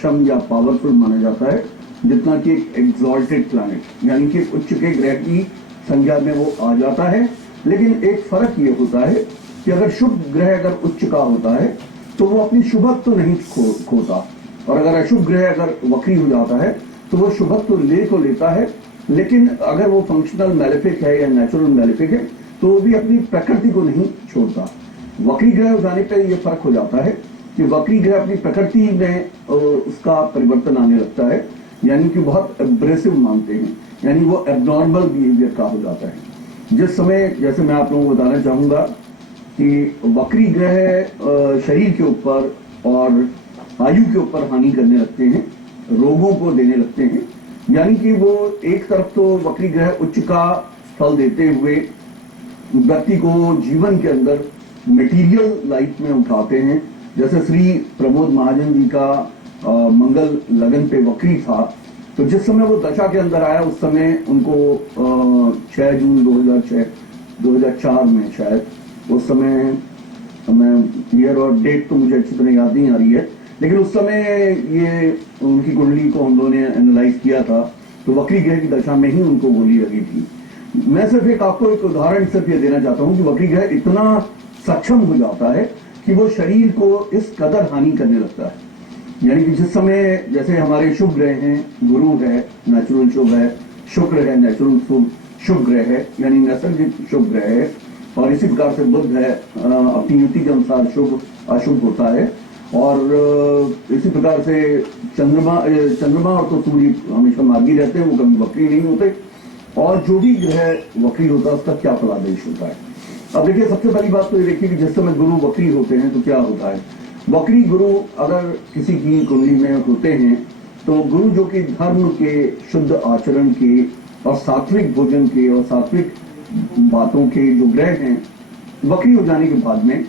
सक्षम या पावरफुल माना जाता है जितना कि एक एग्जॉल्टेड प्लैनेट, यानी कि उच्च के ग्रह की संज्ञा में वो आ जाता है। लेकिन एक फर्क ये होता है कि अगर शुभ ग्रह अगर उच्च का होता है तो वो अपनी शुभत्व तो नहीं खोता, और अगर अशुभ ग्रह अगर वक्री हो जाता है तो वो शुभत्व तो लेता है, लेकिन अगर वो फंक्शनल मैलेफिक है या नेचुरल मैलेफिक है तो वो भी अपनी प्रकृति को नहीं छोड़ता। वक्री ग्रह हो जाने पर यह फर्क हो जाता है कि वक्री ग्रह अपनी प्रकृति में उसका परिवर्तन आने लगता है, यानी कि बहुत एब्रेसिव मानते हैं, यानी वो एबनॉर्मल बिहेवियर का हो जाता है। जिस समय, जैसे मैं आप लोगों को बताना चाहूंगा कि वक्री ग्रह शरीर के ऊपर और आयु के ऊपर हानि करने लगते हैं, रोगों को देने लगते हैं, यानी कि वो एक तरफ तो वक्री ग्रह उच्च का फल देते हुए व्यक्ति को जीवन के अंदर मटेरियल लाइफ में उठाते हैं। जैसे श्री प्रमोद महाजन जी का मंगल लगन पे वक्री था, तो जिस समय वो दशा के अंदर आया उस समय उनको 6 जून 2004 में शायद, उस समय मैं ईयर और डेट तो मुझे अच्छी तरह याद नहीं आ रही है, लेकिन उस समय ये उनकी कुंडली को हम लोगों ने एनालाइज किया था तो वक्री ग्रह की दशा में ही उनको गोली लगी थी। मैं सिर्फ एक आपको एक उदाहरण सिर्फ ये देना चाहता हूं कि वक्री ग्रह इतना सक्षम हो जाता है कि वो शरीर को इस कदर हानि करने लगता है। यानी कि जिस समय, जैसे हमारे शुभ ग्रह हैं, गुरु है नेचुरल शुभ है, शुक्र है नेचुरल शुभ ग्रह है, यानी नैसर्गिक शुभ ग्रह है, और इसी प्रकार से बुध है अपनी युति के अनुसार शुभ अशुभ होता है, और इसी प्रकार से चंद्रमा और तो सूर्य हमेशा मार्गी रहते हैं, वो कभी वक्री नहीं होते, और जो भी ग्रह वक्री होता है उसका क्या फलादेश होता है। अब देखिए, सबसे पहली बात तो ये देखिए कि जिस समय गुरु वक्री होते हैं तो क्या होता है। वक्री गुरु अगर किसी की कुंडली में होते हैं तो गुरु जो कि धर्म के, शुद्ध आचरण के और सात्विक भोजन के और सात्विक बातों के जो ग्रह हैं, वक्री हो जाने के बाद में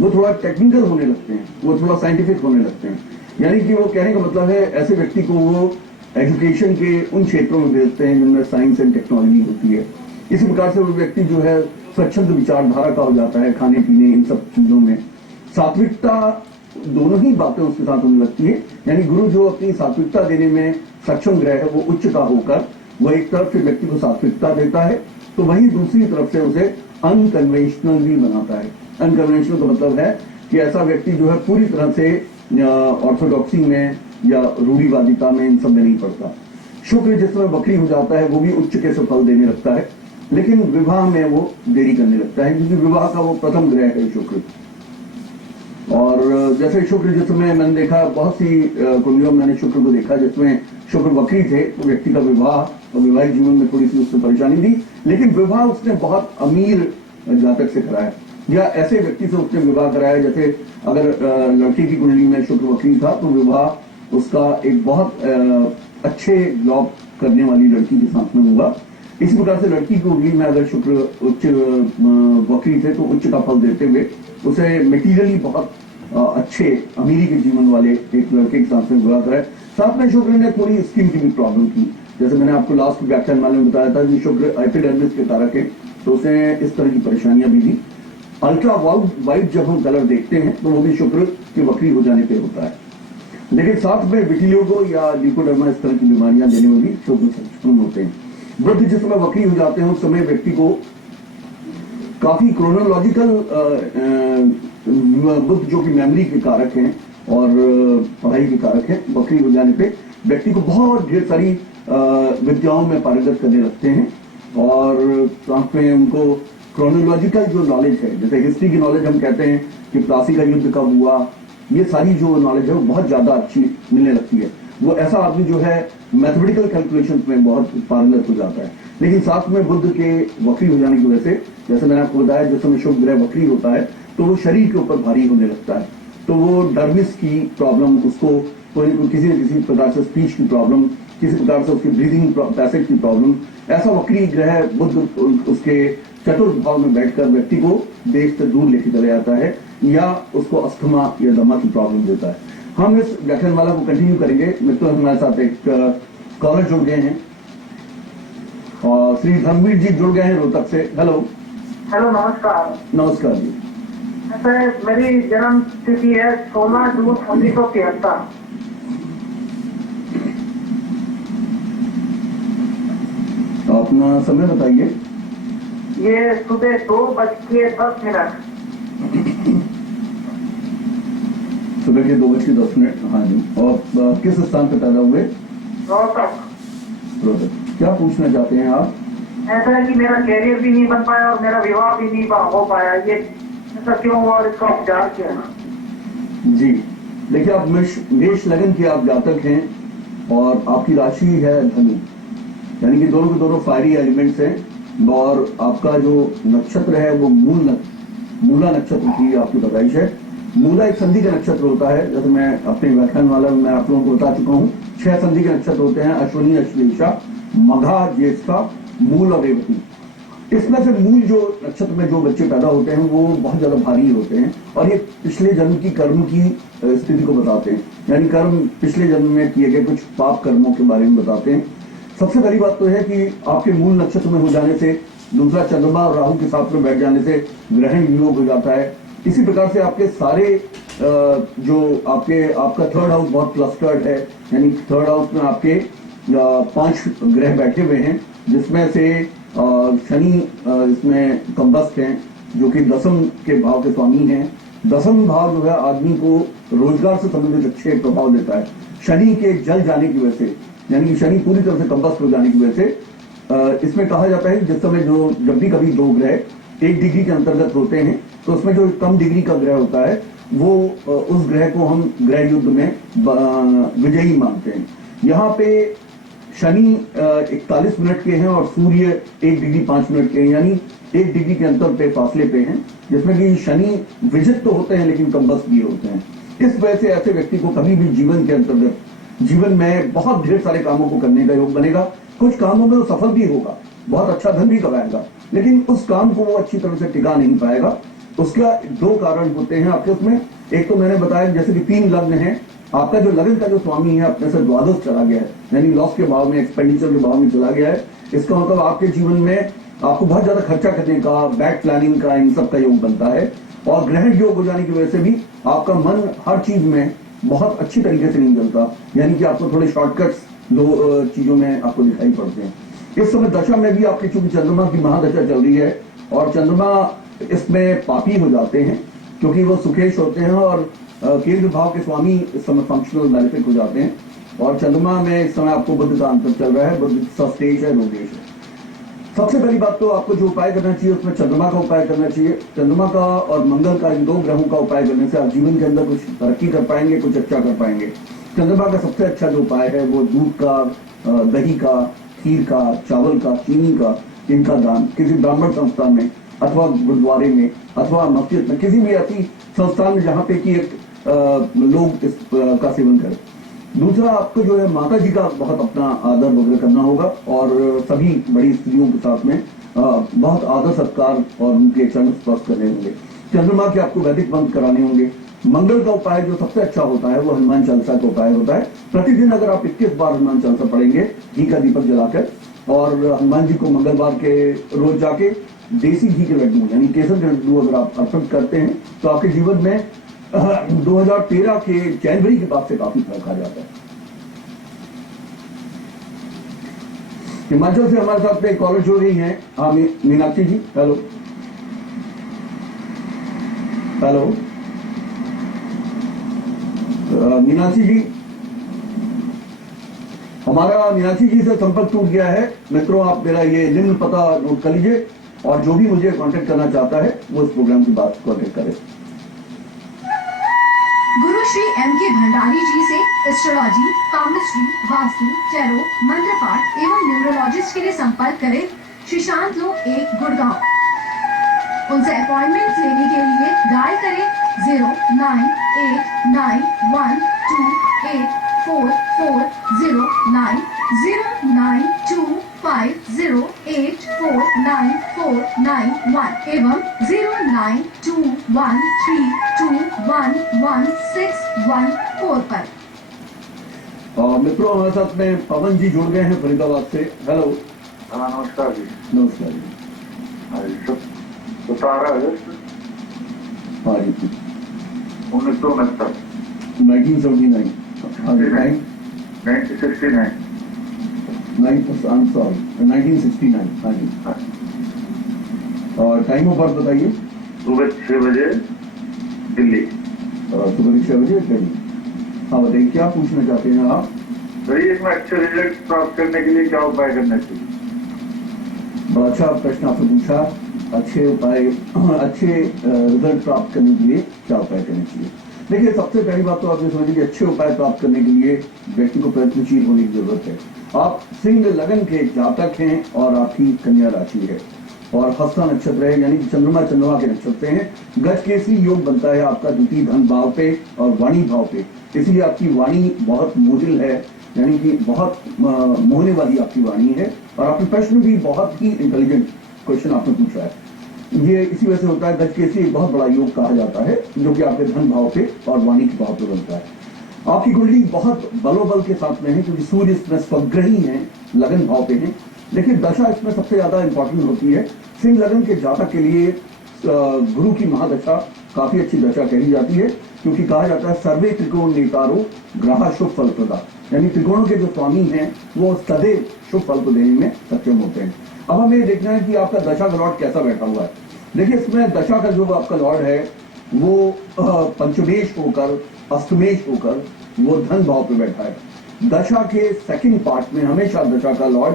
वो थोड़ा टेक्निकल होने लगते हैं, वो थोड़ा साइंटिफिक होने लगते हैं। यानी कि वो कहने का मतलब है, ऐसे व्यक्ति को वो एजुकेशन के उन क्षेत्रों में भेजते हैं जिनमें साइंस एंड टेक्नोलॉजी होती है। इसी प्रकार से वो व्यक्ति जो है स्वच्छंद विचारधारा का हो जाता है, खाने पीने इन सब चीजों में सात्विकता, दोनों ही बातें उसके साथ होने लगती है। यानी गुरु जो अपनी सात्विकता देने में सक्षम ग्रह है वो उच्च का होकर वो एक तरफ से व्यक्ति को सात्विकता देता है, तो वहीं दूसरी तरफ से उसे अनकन्वेंशनल भी बनाता है। अनकन्वेंशनल का मतलब है कि ऐसा व्यक्ति जो है पूरी तरह से ऑर्थोडॉक्सी में या रूढ़िवादिता में इन सब में नहीं पड़ता। शुक्र जिस समय वक्री हो जाता है वो भी उच्च के से फल देने लगता है, लेकिन विवाह में वो देरी करने लगता है, क्योंकि विवाह का वो प्रथम ग्रह है शुक्र। और जैसे शुक्र जिस समय मैंने देखा, बहुत सी कुंडलियों में मैंने शुक्र को देखा जिसमें शुक्र वक्री थे, तो व्यक्ति का विवाह और वैवाहिक जीवन में थोड़ी सी उससे परेशानी थी, लेकिन विवाह उसने बहुत अमीर जातक से कराया, या ऐसे व्यक्ति से उसने विवाह कराया। जैसे अगर लड़की की कुंडली में शुक्र वक्री था तो विवाह उसका एक बहुत अच्छे जॉब करने वाली लड़की के साथ में हुआ। इसी प्रकार से लड़की की कुंडली में अगर शुक्र उच्च वक्री थे तो उच्च का फल देते हुए उसे मटीरियली बहुत अच्छे अमीरी के जीवन वाले एक लड़के के साथ में विवाह कराया। साथ में शुक्र ने थोड़ी स्किन की भी प्रॉब्लम थी, जैसे मैंने आपको लास्ट व्याख्यान में बताया था कि शुक्र एपिडर्मिस के कारक है, तो उसे इस तरह की परेशानियां भी थी। अल्ट्रा वाइट जब हम कलर देखते हैं तो वो भी शुक्र के वक्री हो जाने पे होता है, लेकिन साथ में विटिलिगो या ल्यूकोडर्मा इस तरह की बीमारियां देने में भी शुक्र सक्षम होते हैं। बुध जिस समय वक्री हो जाते हैं उस समय व्यक्ति को काफी क्रोनोलॉजिकल, बुध जो कि मेमोरी के कारक हैं और पढ़ाई के कारक हैं, वक्री हो जाने पे व्यक्ति को बहुत ढेर सारी विद्याओं में पारंगत करने लगते हैं, और साथ में उनको क्रोनोलॉजिकल जो नॉलेज है, जैसे हिस्ट्री की नॉलेज हम कहते हैं कि प्लासी का युद्ध कब हुआ, ये सारी जो नॉलेज है वो बहुत ज्यादा अच्छी मिलने लगती है। वो ऐसा आदमी जो है मैथमेटिकल कैलकुलेशन में बहुत पारंगत हो जाता है। लेकिन साथ में बुध के वक्री हो जाने की वजह से, जैसे मैंने आपको बताया, जिस समय शुभ ग्रह वक्री होता है तो वो शरीर के ऊपर भारी होने लगता है, तो वो डर्मिस की प्रॉब्लम, उसको किसी न किसी प्रकार से स्पीच की प्रॉब्लम, किसी प्रकार से उसकी ब्रीदिंग पैसेज की प्रॉब्लम, ऐसा वक्री ग्रह बुध उसके चतुर्थ भाव में बैठकर व्यक्ति को देश से दूर लेके चले जाता है, या उसको अस्थमा या दमा की प्रॉब्लम देता है। हम इस व्याख्यानमाला को कंटिन्यू करेंगे। मित्रों, हमारे साथ एक कॉलर जुड़ गए हैं और श्री धर्मवीर जी जुड़ गए हैं रोहतक से। हेलो। हेलो, नमस्कार। नमस्कार जी। सर, मेरी जन्म तिथि है 16 जून 1973। अपना समय बताइए। ये सुबह 2:10। सुबह के 2:10। हाँ जी। और किस स्थान पर पैदा हुए? रोहतक। रोहतक। क्या पूछना चाहते हैं आप? ऐसा है कि मेरा कैरियर भी नहीं बन पाया और मेरा विवाह भी नहीं हो पाया, ये ऐसा क्यों हुआ और इसका उपचार क्या है? जी, देखिए आप मेष लगन के आप जातक हैं और आपकी राशि है धनु, यानी कि दोनों के दोनों फायरी एलिमेंट्स हैं और आपका जो नक्षत्र है वो मूला नक्षत्र की आपकी पैदाइश है। मूला एक संधि का नक्षत्र होता है, जैसे मैं अपने व्याख्यान वाला में आप लोगों को बता चुका हूं। 6 संधि के नक्षत्र होते हैं, अश्विनी, अश्लेषा, मघा, ज्येष्ठा, मूल और रेवती। इसमें से मूल जो नक्षत्र में जो बच्चे पैदा होते हैं वो बहुत ज्यादा भारी होते हैं और ये पिछले जन्म की कर्म की स्थिति को बताते हैं, यानी कर्म पिछले जन्म में किए गए कुछ पाप कर्मों के बारे में बताते हैं। सबसे पहली बात तो है कि आपके मूल नक्षत्र में हो जाने से, दूसरा चंद्रमा और राहु के साथ में बैठ जाने से ग्रहण योग हो जाता है। इसी प्रकार से आपके सारे जो आपका थर्ड हाउस बहुत क्लस्टर्ड है, यानी थर्ड हाउस में आपके 5 ग्रह बैठे हुए हैं, जिसमें से शनि इसमें कंबस्ट हैं जो कि दसम के भाव के स्वामी हैं। दसम भाव जो है आदमी को रोजगार से संबंधित अच्छे प्रभाव देता है। शनि के जल जाने की वजह से, यानी कि शनि पूरी तरह से कंबस्ट हो जाने की वजह से इसमें कहा जाता है जिस समय जब भी कभी 2 ग्रह 1 डिग्री के अंतर्गत होते हैं तो उसमें जो कम डिग्री का ग्रह होता है वो उस ग्रह को हम ग्रह युद्ध में विजयी मानते हैं। यहाँ पे शनि 41 मिनट के हैं और सूर्य 1 डिग्री 5 मिनट के हैं, यानी 1 डिग्री के अंतर पे फासले पे हैं, जिसमें कि शनि विजित तो होते हैं लेकिन कंबस्ट भी होते हैं। इस वजह से ऐसे व्यक्ति को कभी भी जीवन में बहुत ढेर सारे कामों को करने का योग बनेगा। कुछ कामों में वो सफल भी होगा, बहुत अच्छा धन भी कमाएगा, लेकिन उस काम को वो अच्छी तरह से टिका नहीं पाएगा। उसका 2 कारण होते हैं आपके उसमें। एक तो मैंने बताया जैसे कि 3 लग्न है, आपका जो लगन का जो स्वामी है अपने से द्वादश चला गया है, यानी लॉस के भाव में, एक्सपेंडिचर के भाव में चला गया है। इसका मतलब आपके जीवन में आपको बहुत ज्यादा खर्चा करने का, बैड प्लानिंग का, इन सब का योग बनता है। और ग्रहण योग हो जाने की वजह से भी आपका मन हर चीज में बहुत अच्छी तरीके से नहीं चलता, यानी कि आपको थोड़े शॉर्टकट्स चीजों में आपको दिखाई पड़ते हैं। इस समय दशा में भी आपकी चूंकि चंद्रमा की महादशा चल रही है और चंद्रमा इसमें पापी हो जाते हैं क्योंकि वो सुकेश होते हैं और केंद्र भाव के स्वामी इस समय फंक्शनल मैलिफिक हो जाते हैं। और चंद्रमा में इस समय आपको बुध का अंतर चल रहा है, बुध सस्तेज है, रोगेश है। सबसे पहली बात तो आपको जो उपाय करना चाहिए उसमें चंद्रमा का उपाय करना चाहिए। चंद्रमा का और मंगल का, इन 2 ग्रहों का उपाय करने से आप जीवन के अंदर कुछ तरक्की कर पाएंगे, कुछ अच्छा कर पाएंगे। चंद्रमा का सबसे अच्छा जो उपाय है वो दूध का, दही का, खीर का, चावल का, चीनी का, इनका दान किसी ब्राह्मण संस्थान में अथवा गुरुद्वारे में अथवा मस्जिद में, किसी भी ऐसी संस्थान में जहां पे कि एक लोग इस का सेवन करें। दूसरा, आपको जो है माता जी का बहुत अपना आदर वगैरह करना होगा और सभी बड़ी स्त्रियों के साथ में बहुत आदर सत्कार और उनके चरण स्पर्श करने होंगे। चंद्रमा के आपको वैदिक मंत्र कराने होंगे। मंगल का उपाय जो सबसे अच्छा होता है वो हनुमान चालीसा का उपाय होता है। प्रतिदिन अगर आप 21 बार हनुमान चालीसा पढ़ेंगे घी का दीपक जलाकर, और हनुमान जी को मंगलवार के रोज जाके देसी घी के लड्डू यानी केसर के लड्डू अगर आप अर्पण करते हैं तो आपके जीवन में 2013 के जनवरी के बाद से काफी फर्क आ जाता है। हिमाचल से हमारे साथ में कॉलर जुड़ रही हैं। हाँ, मीनाक्षी जी, हेलो हेलो। मीनाक्षी जी, हमारा मीनाक्षी जी से संपर्क टूट गया है। मित्रों, आप मेरा ये निम्न पता नोट कर लीजिए और जो भी मुझे कांटेक्ट करना चाहता है वो इस प्रोग्राम के बाद कांटेक्ट करे। गुरु श्री M.K. भंडारी जी से एस्ट्रोलॉजी, पामिस्ट्री, वास्तु, टैरो, मंत्र पाठ एवं न्यूरोलॉजिस्ट के लिए संपर्क करें। श्रीशांत लोक 1, गुड़गांव। उनसे अपॉइंटमेंट लेने के लिए डायल करें 098912844090, 0925084941 एवं 0921321114 पर। मित्रों, हमारे साथ में पवन जी जुड़ गए हैं फरीदाबाद से। हेलो। नमस्कार जी। नमस्कार जी। 17 अगस्त हाँ जी, 1969। 1979। 1969। 1969। हाँ जी। और टाइम ऑफ बर्थ बताइए। सुबह 6 बजे दिल्ली। सुबह 6 बजे दिल्ली। हाँ बताइए, क्या पूछना चाहते हैं आप? सर इसमें अच्छे रिजल्ट प्राप्त करने के लिए क्या उपाय करना चाहिए? बड़ा अच्छा प्रश्न आपने पूछा। अच्छे रिजल्ट प्राप्त करने के लिए क्या उपाय करने चाहिए? देखिए, सबसे पहली बात तो आप ये समझिए कि अच्छे उपाय प्राप्त करने के लिए व्यक्ति को प्रयत्नशील होने की जरूरत है। आप सिंह लगन के जातक हैं और आपकी कन्या राशि है और हस्ता नक्षत्र है, यानी कि चंद्रमा के नक्षत्र हैं। गजकेसरी योग बनता है आपका द्वितीय धन भाव पे और वाणी भाव पे, इसलिए आपकी वाणी बहुत मोजिल है, यानी कि बहुत मोहने वाली आपकी वाणी है। और आपके प्रश्न भी बहुत ही इंटेलिजेंट क्वेश्चन आपने पूछा है। ये इसी वजह से होता है, गजकेसरी एक बहुत बड़ा योग कहा जाता है, जो कि आपके धन भाव पे और वाणी के भाव पे बनता है। आपकी कुंडली बहुत बलोबल के साथ में है, क्योंकि सूर्य इसमें स्वग्रही है, लगन भाव पे है। देखिए, दशा इसमें सबसे ज्यादा इंपॉर्टेंट होती है। सिंह लगन के जातक के लिए गुरु की महादशा काफी अच्छी दशा कही जाती है, क्योंकि कहा जाता है सर्वे त्रिकोण नेतारो ग्रह शुभ फल प्रदा, यानी त्रिकोणों के जो स्वामी हैं वो सदैव शुभ फल को देने में सक्षम होते हैं। अब हमें देखना है कि आपका दशा का लॉर्ड कैसा बैठा हुआ है। देखिए, इसमें दशा का जो आपका लॉर्ड है वो पंचमेश होकर, अष्टमेश होकर वो धन भाव पे बैठा है। दशा के सेकंड पार्ट में हमेशा दशा का लॉर्ड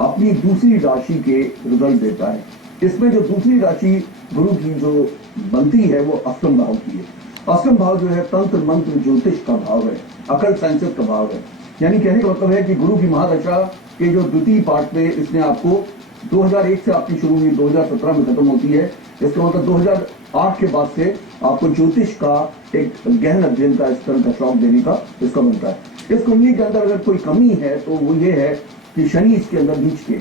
अपनी दूसरी राशि के रिजल्ट देता है। इसमें जो दूसरी राशि गुरु की जो बनती है वो अष्टम भाव की है। अष्टम भाव जो है तंत्र मंत्र ज्योतिष का भाव है, अकल साइंसेस का भाव है। यानी कहने का मतलब है कि गुरु की महादशा के जो द्वितीय पार्ट में इसने आपको 2001 से आपकी शुरू हुई, 2017 में खत्म होती है। इसका मतलब 2008 के बाद से आपको ज्योतिष का एक गहन अध्ययन का स्तर का शौक देने का इसका बनता है। इस कुंडली के अंदर अगर कोई कमी है तो वो ये है कि शनि इसके अंदर नीच के।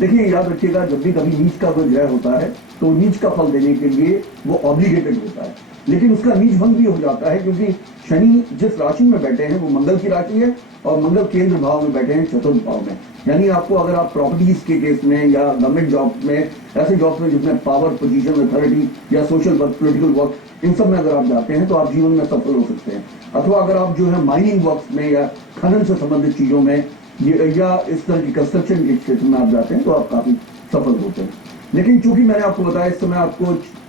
देखिए, याद रखिएगा, जब भी कभी नीच का कोई ग्रह होता है तो नीच का फल देने के लिए वो ऑब्लिगेटेड होता है, लेकिन उसका नीच भंग भी हो जाता है, क्योंकि शनि जिस राशि में बैठे हैं वो मंगल की राशि है और मंगल केंद्र भाव में बैठे हैं चतुर्थ भाव में। यानी आपको अगर आप प्रॉपर्टीज के केस में या गवर्नमेंट जॉब में, ऐसे जॉब में जिसमें पावर, पोजीशन, अथॉरिटी या सोशल वर्क, पॉलिटिकल वर्क, इन सब में अगर आप जाते हैं तो आप जीवन में सफल हो सकते हैं। अथवा अगर आप जो है माइनिंग वर्क्स में या खनन से संबंधित चीजों में या इस तरह की कंस्ट्रक्शन के क्षेत्र में आप जाते हैं तो आप काफी सफल होते हैं। लेकिन चूंकि मैंने आपको बताया, इस समय आपको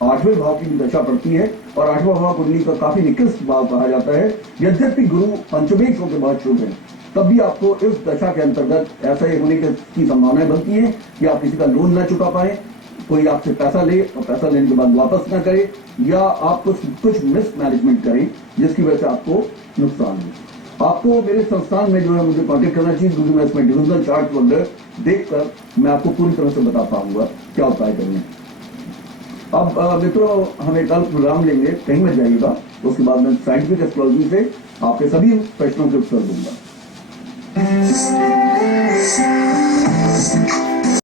8वें भाव की भी दशा पड़ती है और 8वां भाव कुंडली का काफी निकृष्ट भाव कहा जाता है। यद्यपि गुरु पंचमेश के बाद शुभ है, तब भी आपको इस दशा के अंतर्गत ऐसा ही होने की संभावनाएं बनती है कि आप किसी का लोन न चुका पाए, कोई आपसे पैसा ले और पैसा लेने के बाद वापस न करे, या आप कुछ मिसमैनेजमेंट करें जिसकी वजह से आपको नुकसान हो। आपको मेरे संस्थान में जो है मुझे कांटेक्ट करना चाहिए, क्योंकि मैं इसमें डिविजनल चार्ट वगैरह देखकर मैं आपको पूरी तरह से बता पाऊंगा क्या उपाय करने। अब मित्रों, हमें कल प्रोग्राम लेंगे, कहीं मत जाइएगा, उसके बाद मैं साइंटिफिक एस्ट्रोलॉजी से आपके सभी प्रश्नों के उत्तर दूंगा।